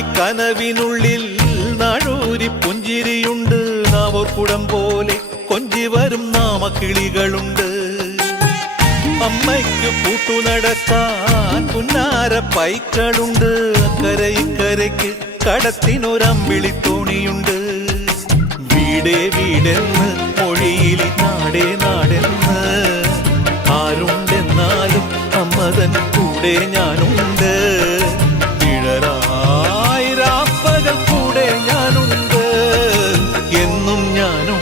കനവിനുള്ളിൽ നാഴൂരി പുഞ്ചിരിയുണ്ട്. നാവോർക്കുടം പോലെ കൊഞ്ചി വരും നാമക്കിളികളുണ്ട്. അമ്മയ്ക്ക് കൂട്ടുനടക്കാൻ പുന്നാര പൈക്കളുണ്ട്. അക്കരെ ഇക്കരയ്ക്ക് കടത്തിനൊരമ്പിളിത്തോണിയുണ്ട്. വീടേ വീടെന്ന് മൊഴിയിൽ നാടേ നാടെന്ന് ആരുണ്ടെന്നാലും അമ്മതൻ കൂടെ ഞാനും